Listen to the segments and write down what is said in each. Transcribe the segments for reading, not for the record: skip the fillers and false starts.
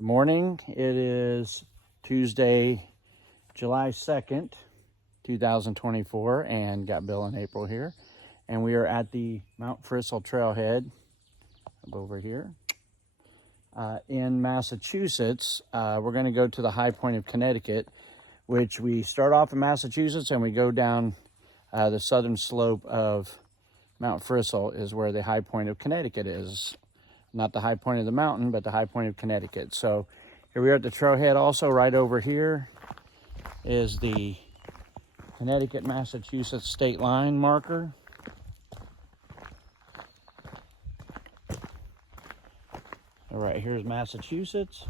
Good morning. It is Tuesday, July 2nd, 2024, and got Bill and April here. And we are at the Mount Frissell trailhead over here in Massachusetts. We're going to go to the Highpoint of Connecticut, which we start off in Massachusetts and we go down the southern slope of Mount Frissell is where the Highpoint of Connecticut is. Not the high point of the mountain, but the high point of Connecticut. So here we are at the trailhead. Also right over here is the Connecticut-Massachusetts state line marker. So right here is Massachusetts.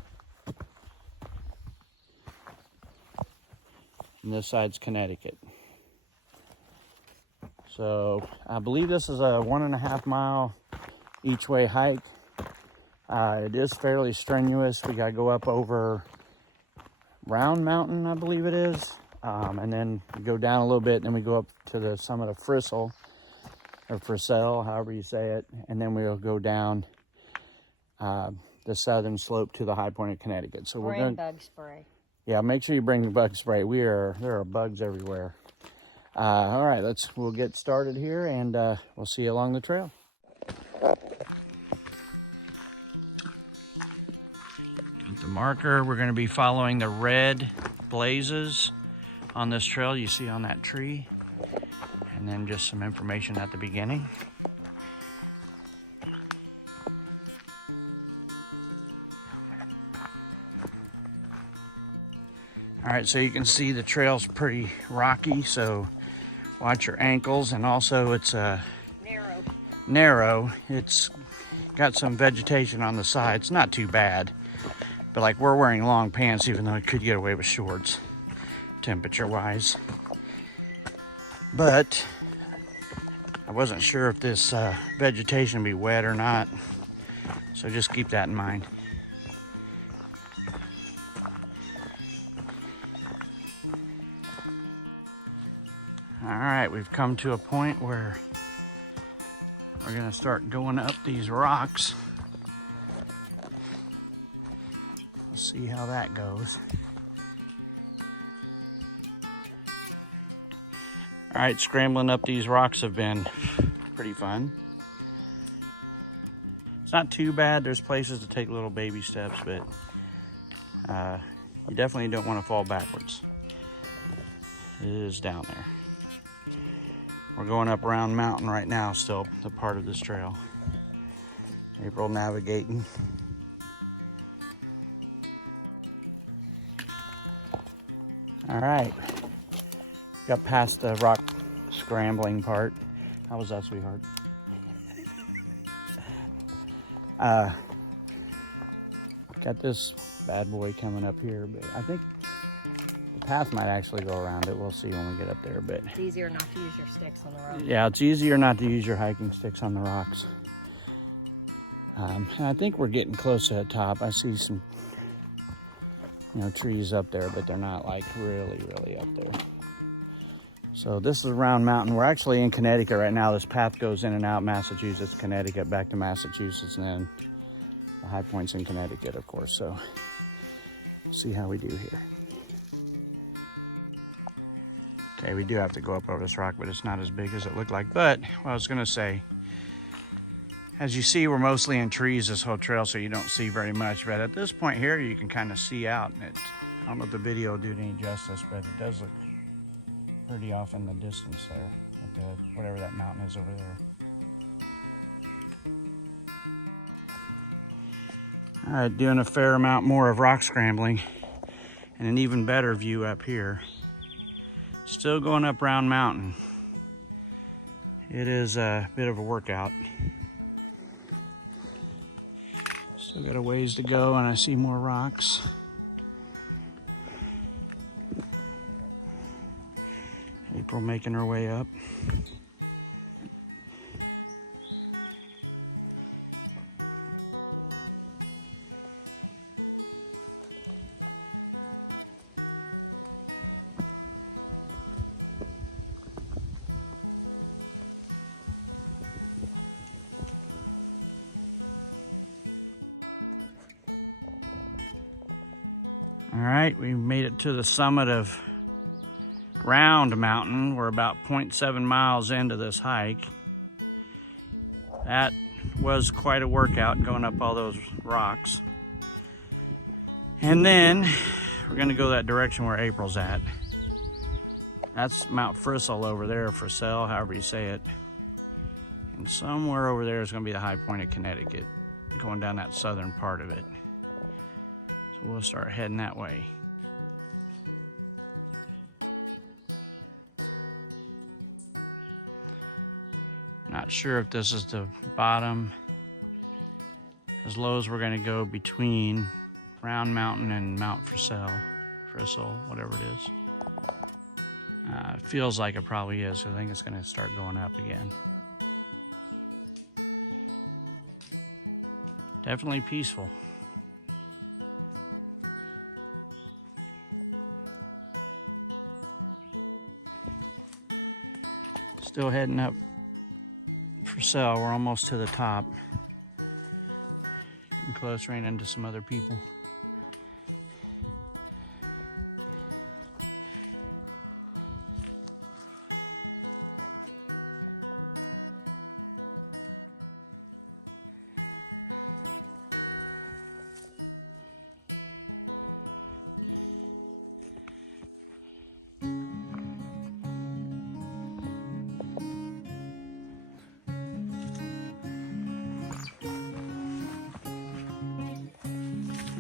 And this side's Connecticut. So I believe this is a 1.5 mile each way hike. It is fairly strenuous. We gotta go up over Round Mountain, I believe it is. And then we go down a little bit, and then we go up to the summit of Frissell, or Frissell, however you say it. And then we'll go down the southern slope to the High Point of Connecticut. So we're going bug spray. Yeah, make sure you bring the bug spray. There are bugs everywhere. All right, we'll get started here, and we'll see you along the trail. The marker, we're going to be following the red blazes on this trail you see on that tree, and then just some information at the beginning. All right, so you can see the trail's pretty rocky, so watch your ankles, and also it's narrow. It's got some vegetation on the side. It's not too bad. But like, we're wearing long pants, even though I could get away with shorts, temperature-wise. But I wasn't sure if this vegetation would be wet or not, so just keep that in mind. All right, we've come to a point where we're gonna start going up these rocks. See how that goes. All right, scrambling up these rocks have been pretty fun. It's not too bad. There's places to take little baby steps, but you definitely don't want to fall backwards. It is down there. We're going up Round Mountain right now, still the part of this trail. April navigating. All right, got past the rock scrambling part. How was that, sweetheart? Got this bad boy coming up here, but I think the path might actually go around it. We'll see when we get up there, but it's easier not to use your sticks on the road. Yeah, it's easier not to use your hiking sticks on the rocks. And I think we're getting close to the top. I see some trees up there, but they're not like really up there. So this is Round Mountain. We're actually in Connecticut right now. This path goes in and out Massachusetts, Connecticut, back to Massachusetts, and then the high points in Connecticut, of course. So we'll see how we do here. Okay, we do have to go up over this rock, but it's not as big as it looked like. But what I was gonna say, as you see, we're mostly in trees this whole trail, so you don't see very much. But at this point here, you can kind of see out. And I don't know if the video will do it any justice, but it does look pretty off in the distance there, at whatever that mountain is over there. All right, doing a fair amount more of rock scrambling, and an even better view up here. Still going up Round Mountain. It is a bit of a workout. Still got a ways to go, and I see more rocks. April making her way up. All right, we made it to the summit of Round Mountain. We're about 0.7 miles into this hike. That was quite a workout going up all those rocks. And then we're gonna go that direction where April's at. That's Mount Frissell over there, Frissell, however you say it. And somewhere over there is gonna be the Highpoint of Connecticut, going down that southern part of it. So we'll start heading that way. Not sure if this is the bottom. As low as we're gonna go between Round Mountain and Mount Frissell, whatever it is. It feels like it probably is. I think it's gonna start going up again. Definitely peaceful. Still heading up Frissell. We're almost to the top. Getting close, ran into some other people.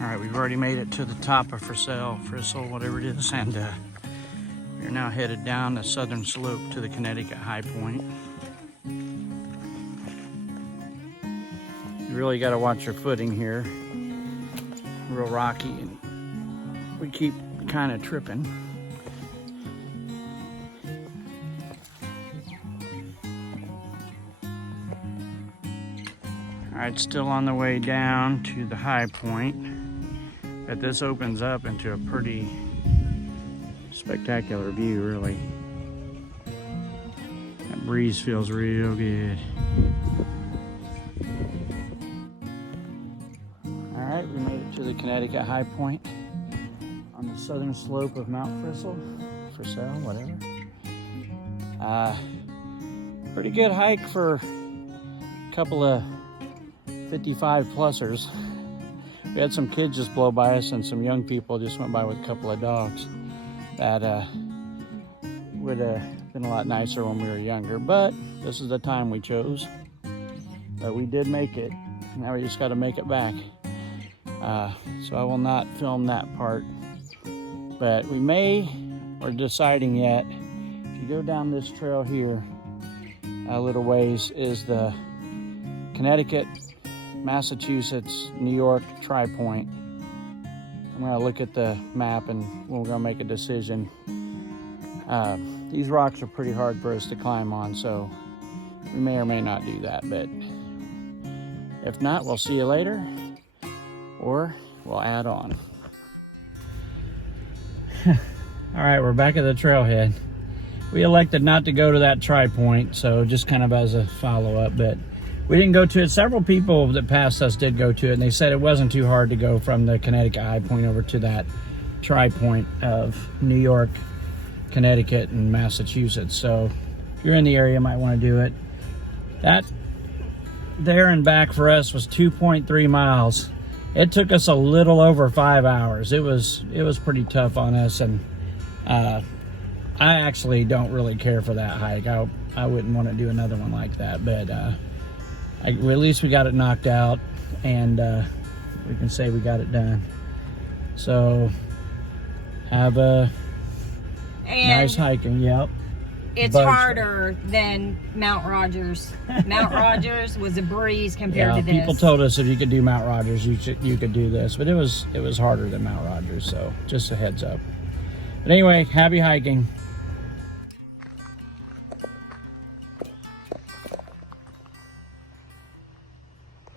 All right, we've already made it to the top of Frissell, whatever it is, and we're now headed down the southern slope to the Connecticut Highpoint. You really got to watch your footing here. Real rocky, and we keep kind of tripping. All right, still on the way down to the Highpoint. But this opens up into a pretty spectacular view, really. That breeze feels real good. All right, we made it to the Connecticut Highpoint on the southern slope of Mount Frissell, whatever. Pretty good hike for a couple of 55-plussers. We had some kids just blow by us, and some young people just went by with a couple of dogs. That would have been a lot nicer when we were younger, but this is the time we chose. But we did make it. Now we just got to make it back. So I will not film that part. But we may, we're deciding yet, if you go down this trail here, a little ways is the Connecticut, Massachusetts, New York tri-point. I'm gonna look at the map and we're gonna make a decision. These rocks are pretty hard for us to climb on, so we may or may not do that, but if not, we'll see you later, or we'll add on. All right, we're back at the trailhead. We elected not to go to that tri-point, so just kind of as a follow-up, but we didn't go to it. Several people that passed us did go to it, and they said it wasn't too hard to go from the Connecticut Highpoint over to that tri-point of New York, Connecticut, and Massachusetts. So if you're in the area, you might want to do it. That there and back for us was 2.3 miles. It took us a little over 5 hours. It was pretty tough on us, and I actually don't really care for that hike. I wouldn't want to do another one like that, but at least we got it knocked out, and we can say we got it done. So have a nice hiking. Yep. It's harder than Mount Rogers. Mount Rogers was a breeze compared to this. People told us if you could do Mount Rogers, you could do this, but it was harder than Mount Rogers. So just a heads up. But anyway, happy hiking.